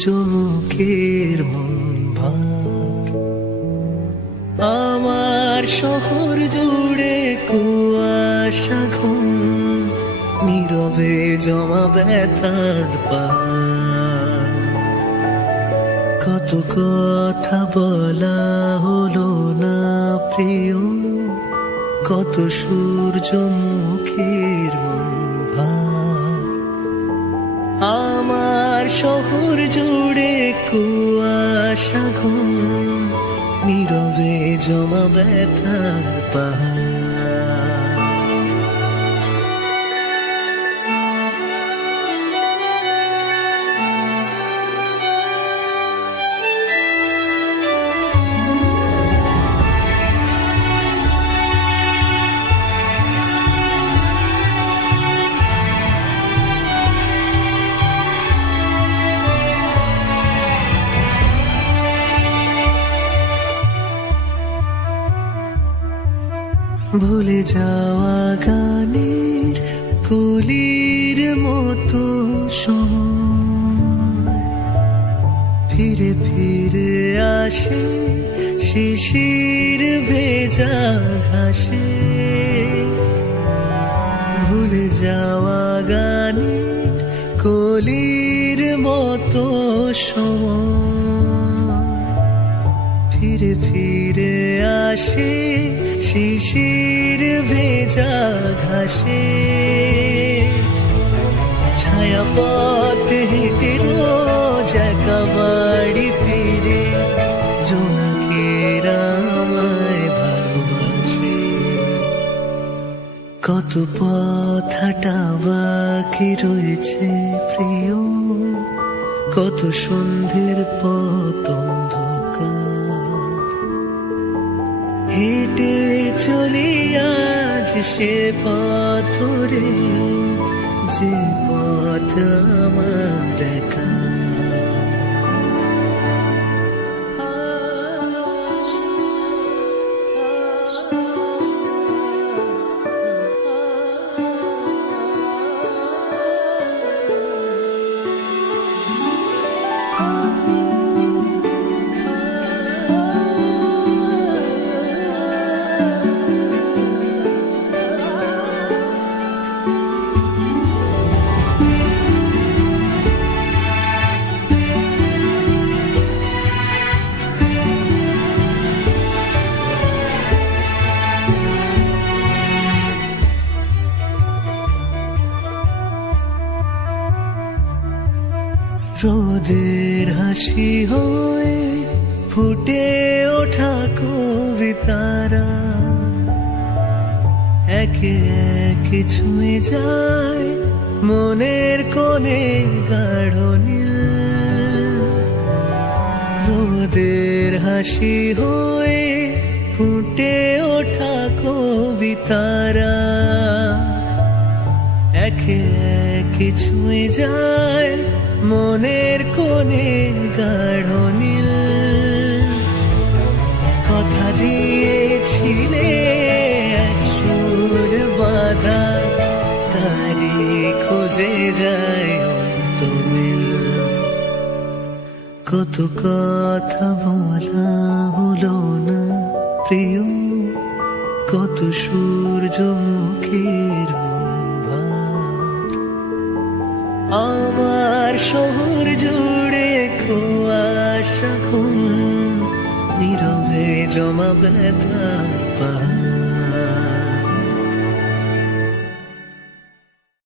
সূর্যমুখীর মন ভার। আমার শহর জুড়ে কুয়াশা ঘন, নীরবে জমা ব্যথার পার। কত কথা বলা হলো না প্রিয়, কত সূর্যমুখীর মন ভার। আমার শহর জুড়ে কুয়াশা ঘন, নীরবে জমা ব্যথার পাহাড়। ভুলে যাওয়া গানের কলির মতো সময় ফিরে ফিরে আসে শিশির ভেজা ঘাসে। ভুলে যাওয়া গানের কলির মতো সময় ফিরে ফিরে আসে শিশির ভেজা ঘাসে। ছায়া পথ হেঁটে রোজ একা বাড়ি ফিরে জোনাকেরা আমায় ভালোবাসে। কত পথ হাঁটা বাকি রয়েছে প্রিয়, কত সন্ধ্যের পথ অন্ধকার। হেঁটে চলি আজ সে পথরে, যে পথ আমার একা। রোদের হাসি হয়ে ফুটে ওঠা কবিতারা একে একে ছুঁয়ে যায় মনের কোণে গাঢ় নীল। রোদের হাসি হয়ে ফুটে ওঠা কবিতারা একে একে ছুঁয়ে যায় মনের কোণে গাঢ় নীল। কথা দিয়েছিলে এক সুর বাঁধা, তারি খোঁজে যায় অন্তমিল। কত কথা বলা হলো না প্রিয়, কত সূর্যমুখীর মন ভার। আমার শহর জুড়ে কুয়াশা ঘন, নীরবে জমা ব্যথা পাহাড়।